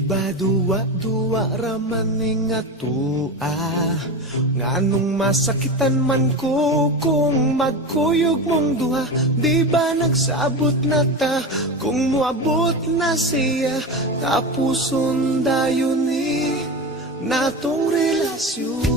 ba duwa-duwa raman nga tua? Nganong masakitan man ko kung magkuyog mong duha Di ba nagsabot na ta kung muabot na siya? Tapuson dayon ni natong relasyon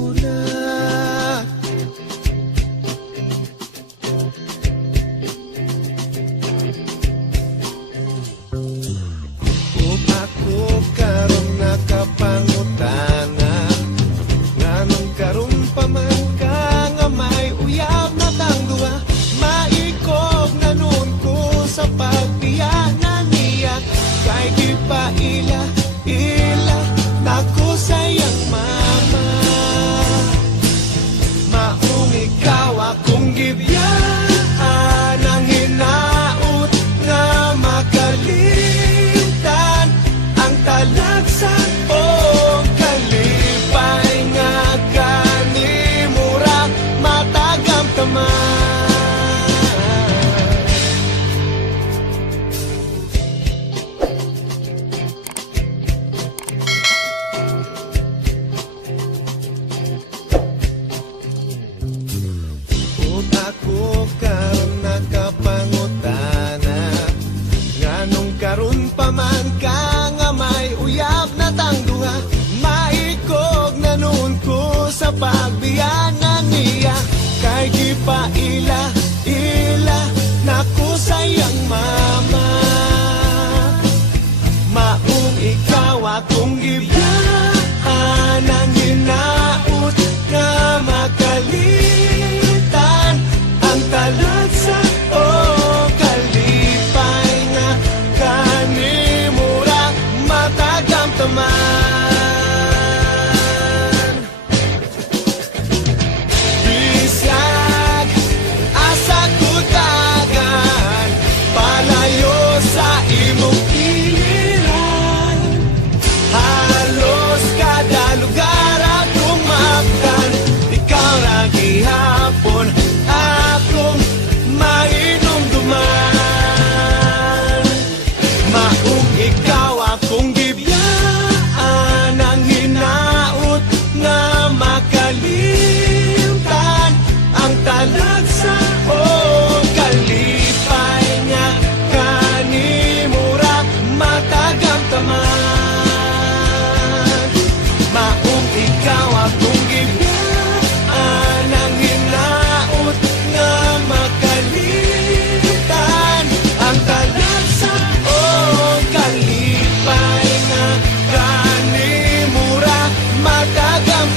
man kang amay Uyab na tangdunga Maikog na noon ko Sa pagbiyanan niya. Kay kipaila Ila ila Naku sayang mama. Maung ikaw akong ibiyaan Ang ginaot na makalitan Ang talat más.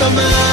tomar.